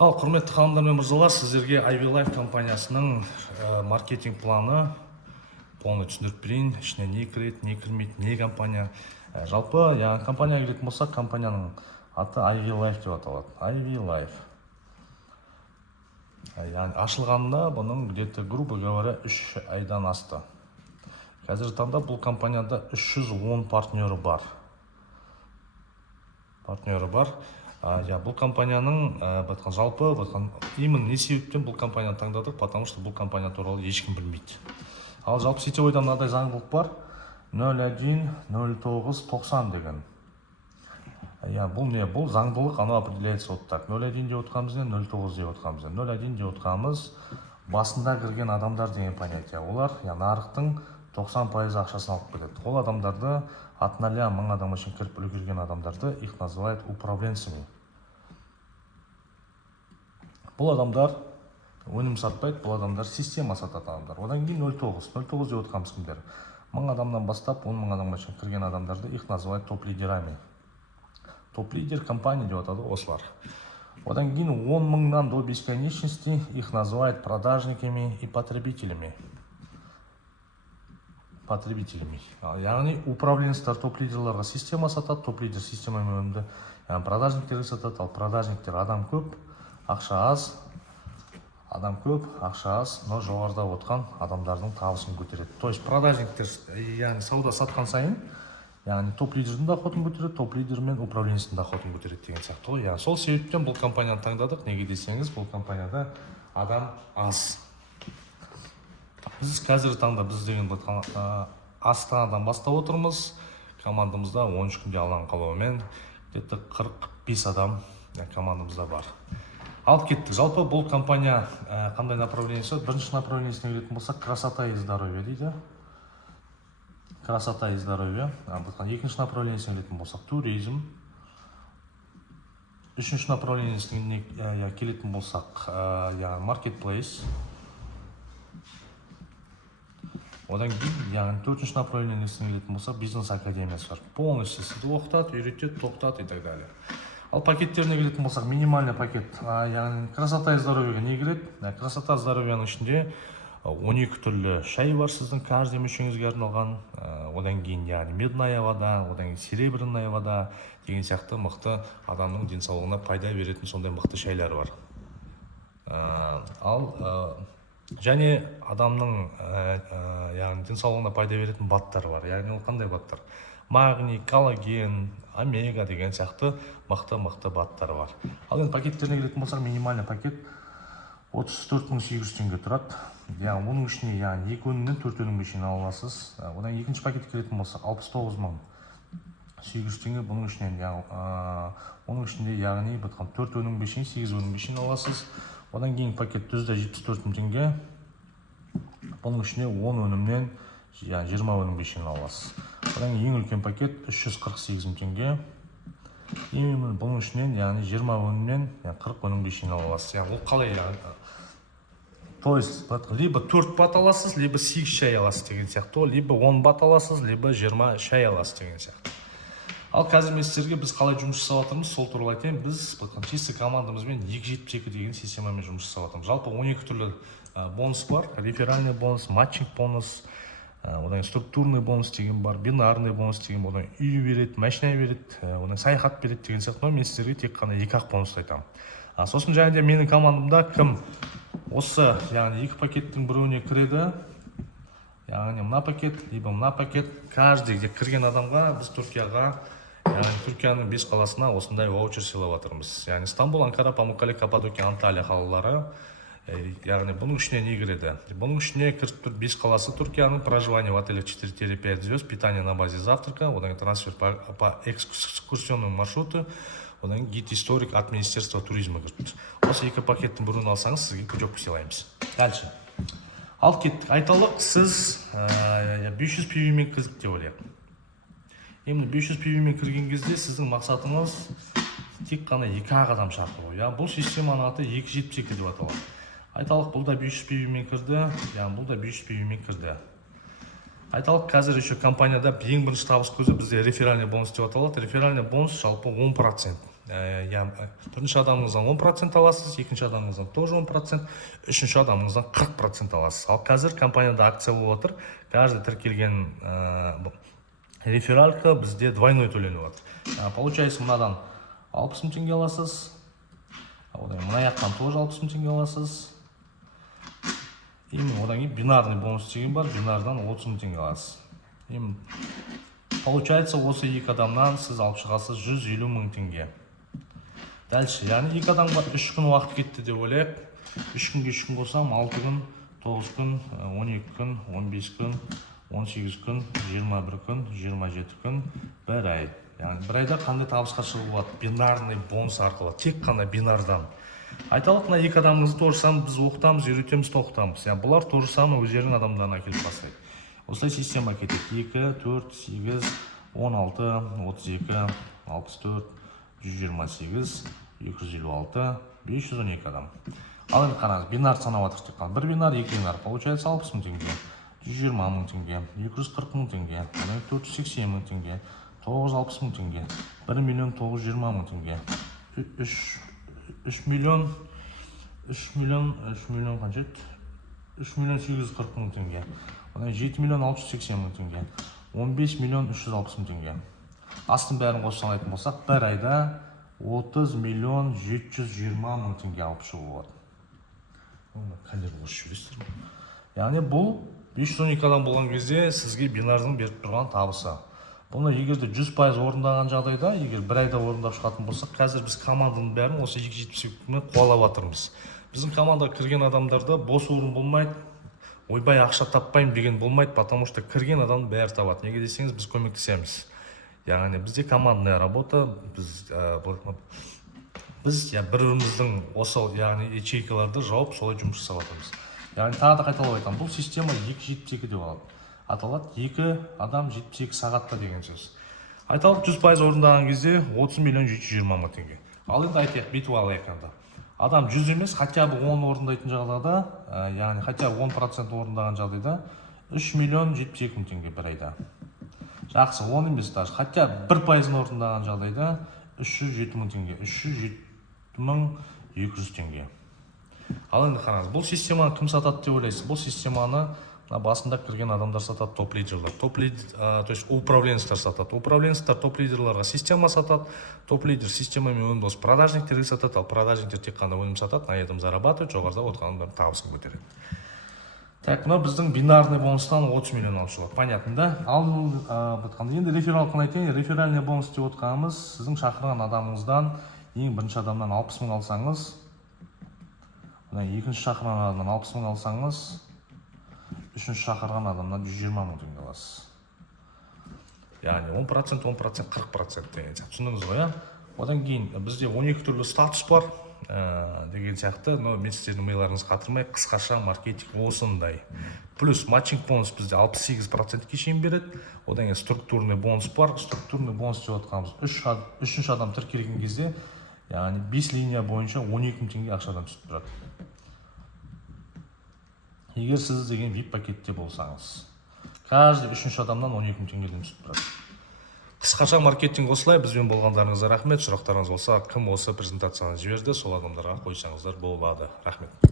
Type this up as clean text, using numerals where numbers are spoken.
Ал құрметті қауымдар мен мырзалар, сіздерге Ivy Life компаниясының маркетинг планы полный түсіндіріп берейін. Ішіне не кіреді, не кірмейді, не компания. Жалпы, компанияға келетін болсақ, компанияның аты Ivy Life деп аталады. Ivy Life. Ашылғанда бұның где-то, грубо говоря, 3 айдан асты. Қазіргі таңда бұл компанияда 310 партнері бар. Бұл компанияның жалпы именно не себептен бұл компанияны таңдадық, потому что бұл компания туралы ешкім білмейді. Ал жалпы сетевойда мынадай заңдылық бар, 010990 деген. Бұл не? Бұл заңдылық аны определяется вот так. 01 деп отқанымыз не, 09 деп отқанымыз не. 01 деп отқанымыз басында кірген адамдар деген понятие. Олар нарықтың 90% ақшасын алып келеді. Ол адамдарды от 0 1000 адам үшін кіріп үлгерген адамдарды их называют управленцами. Бұл адамдар өнім сатпайды, бұл адамдар система сататын адамдар. Одан кейін 09 деп отқанымыз кімдер? 1000 адамнан бастап 10 000 адам үшін кірген адамдарды их называют топ-лидерами. Топ-лидер компания деп атады осылар. Одан кейін 10 000-нан до бесконечности их называют продажниками и потребителями. Яғни управленцтер топ-лидерларға система сатады, топ-лидер системамен өнімді продажниктерге сатады, ал продажниктер адам көп, ақша аз, но жоғарыда отқан адамдардың табысын көтереді. То есть продажниктер сауда сатқан сайын, топ-лидердің доходын көтереді, топ-лидер мен управленцдің доходын көтереді деген сияқты. Сол себептен бұл компанияны таңдадық. Неге десеңіз, бұл компанияда адам аз. Біз қазіргі таңда біз деген Астанадан бастап отырмыз. Командамызда 13 күнде алған қалауымен где-то 45 адам командамызда бар. Алып кеттік. Жалпы бұл компания қандай направлениесі? Бірінші направлениесіне келетін болсақ, красота и здоровье дейді. Красота и здоровье. Екінші направлениесіне келетін болсақ, туризм. Үшінші направлениесіне келетін болсақ, marketplace. Одан кейін, төртінші направлениесіне келетін болсақ, бизнес академиясы бар. Полностью сізді оқытады, үйретеді, тоқтады и так далее. Ал пакеттеріне келетін болсақ, минимальный пакет. Красота и здоровьеге не кіреді? Красота и здоровьенің ішінде 12 түрлі шай бар сіздің каждый мүшеңізге арналған. Одан кейін медная вода, одан кейін серебряная вода деген сияқты мықты адамның денсаулығына пайда беретін сондай мықты шайлар бар. Ал және адамның денсаулығына пайда беретін баттар бар. Яғни ол қандай баттар? Магний, коллаген, омега деген сияқты мықты баттар бар. Ал енді пакеттеріне келетін болсақ, минимальный пакет 34800 теңге тұрады. Оның ішіне 2 өнімнен 4 өнімге шейін аласыз. Одан екінші пакетке келетін болсақ, 69800 теңге. Бұның ішінде яғни 4 өнімге шейін, 8 өнімге шейін аласыз. Одан кейін пакет 74 теңге. Бұның ішіне 10 өнімнен 20 өнімге шейін аласыз. Одан ең үлкен пакет 348 теңге. Бұның ішінен 20 өнімнен 40 өнімге шейін аласыз. Ол қалай? То есть, либо 4 бат аласыз, либо 8 шай аласыз деген сияқты, либо 10 бат аласыз, либо 20 шай аласыз деген сияқты. Ал қазір мен сіздерге біз қалай жұмыс жасап жатырмыз, сол туралы айтайын. Біз чисто командамызбен 272 деген системамен жұмыс жасап жатырмыз. Жалпы 12 түрлі бонус бар. Реферальный бонус, матчинг бонус, одан структурный бонус деген бар, бинарный бонус деген, одан үй береді, машина береді, одан саяхат береді деген сияқты. Мен сіздерге тек қана 2-ақ бонусты айтамын. Сосын және де менің командамда кім осы, екі пакеттің біреуіне кіреді, яғни мына пакет, либо мына пакет, каждый кірген адамға біз Түркияның 5 қаласына осындай ваучер сыйлап жатырмыз. Стамбул, Анкара, Памуккале, Каппадокия, Анталия қалалары. Яғни бұның ішіне не кіреді? Бұның ішіне кіріп тұр 5 қаласы Түркияның, проживание в отеле 4-5 звезд, питание на базе завтрака, одан трансфер по экскурсионному маршруту, одан гид историк от Министерства туризма кіріп. Осы 2 пакеттің бірін алсаңыз, сізге путевку сыйлаймыз. Дальше. Ал кеттік. Айталық, сіз 500 PV-мен кірдік деп ойлайық. Емді 500 PV-мен кірген кезде сіздің мақсатыңыз тек қана 2-ақ адам шақыру. Бұл системаның аты 272 деп аталады. Айталық, бұл да 500 PV-мен кірді, бұл да 500 PV-мен кірді. Айталық, қазір еще компанияда ең бірінші табыс көзі бізде реферальный бонус деп аталады. Реферальный бонус жалпы 10%. бірінші адамыңыздан 10% аласыз, екінші адамыңыздан тоже 10%, үшінші адамыңыздан 40% аласыз. Ал қазір компанияда акция болып отыр. Каждый тіркелген рефералька бізде двойной төленіп отыр. Получается, мынадан 60 мың теңге аласыз. Мына жақтан тоже 60 мың теңге аласыз. Одан кейін бинарный бонус деген бар, бинардан 30 мың теңге аласыз. Получается, осы екі адамнан сіз алып шығасыз 150 мың теңге. Дальше, яғни екі адамға 3 күн уақыт кетті деп ойлайық. 3 күнге 3 күн қосам, 6 күн, 9 күн, 12 күн, 15 күн, 18 күн, 21 күн, 27 күн, 1 ай. Яғни бір айда қандай табысқа шығуға болады? Бинарный бонус арқылы, тек қана бинардан. Айталық, мына екі адамыңызды то же самое біз оқытамыз, үйретеміз, тоқытамыз. Яғни бұлар то же самое өздерінің адамдарына әкеліп бастайды. Осылай система кетеді. 2, 4, 8, 16, 32, 64, 128, 256, 512 адам. Ал енді қараңыз, бинар санап жатырмыз тек қана. Бір бинар, екі бинар. Получается 60 мың теңге, 120 мың теңге, 240 мың теңге, 480 мың теңге, 960 мың теңге, 1 миллион 920 мың теңге, 3 миллион қанша еді? 3 миллион 840 мың теңге, 7 миллион 680 мың теңге, 15 миллион 360 мың теңге. Астын бәрін қоса санайтын болсақ, бір айда 30 миллион 720 мың теңге алып шығуға болады. Қандер қосып жібересіздер ме? Яғни бұл 512 адам болған кезде сізге бинардың беріп тұрған табысы. Бұны егерде 100% орындаған жағдайда, егер бір айда орындап шығатын болсақ, қазір біз команданың бәрін осы 270 күні қуалап жатырмыз. Біздің командаға кірген адамдарда бос орын болмайды, ойбай ақша таппаймын деген болмайды, потому что кірген адам бәрі табады. Неге десеңіз, біз көмектесеміз. Яғни бізде командная работа, біз бір-біріміздің осы ячейкаларды жауып, солай жұмыс жасап жатырмыз. Яғни тағы да қайталап айтамын, бұл система 272 деп алады. Аталады 2 адам 72 сағатта деген сөз. Айталық 100% орындаған кезде 30 миллион 720 мың теңге. Ал енді айтайық, бүйтіп алайық енді. Адам 100 емес, хотя бы 10 орындайтын жағдайда, яғни хотя бы 10% орындаған жағдайда 3 миллион 72 мың теңге бір айда. Жақсы, 10 емес даже, хотя 1% орындаған жағдайда 307 мың теңге, 307 мың 200 теңге. Ал енді қараңыз, бұл системаны кім сатады деп ойлайсыз? Бұл системаны басында кірген адамдар сатады, топ-лидерлер. То есть управленцтер сатады. Управленцтер топ-лидерларға система сатады. Топ-лидер системамен өнім болса продажниктерге сатады, ал продажниктер тек қана өнім сатады, на этом зарабатывает, жоғарыда отырғандар табысын көтереді. Так, мына біздің бинарный бонустан 30 миллион алып шығады. Понятно, да? Ал енді рефералқын айтайын. Реферальный бонус деп отырғанымыз, сіздің шақырған адамыңыздан ең бірінші адамнан 60 мың алсаңыз, екінші шақырған адамнан 60 мың алсаңыз, үшінші шақырған адамнан 120 мың теңге аласыз. Яғни 10%, 40% деген сияқты. Түсіндіңіз ғой, одан кейін бізде 12 түрлі статус бар деген сияқты, мен сіздердің мейларыңызды қатырмай, қысқаша маркетинг осындай. Плюс матчинг бонус бізде 68%-ке шейін береді. Одан кейін структурный бонус бар. Структурный бонус деп отқанымыз үшінші адам тіркелген кезде, яғни 5 линия бойынша 12 мың теңге ақшадан түсіп тұрады. Егер сіз деген VIP пакетте болсаңыз, каждый үшінші адамнан 12 мың теңгеден түсіп тұрады. Қысқаша маркетинг осылай. Бізбен болғандарыңызға рахмет. Сұрақтарыңыз болса, кім осы презентацияны жіберді, сол адамдарға қойсаңыздар болады. Рахмет.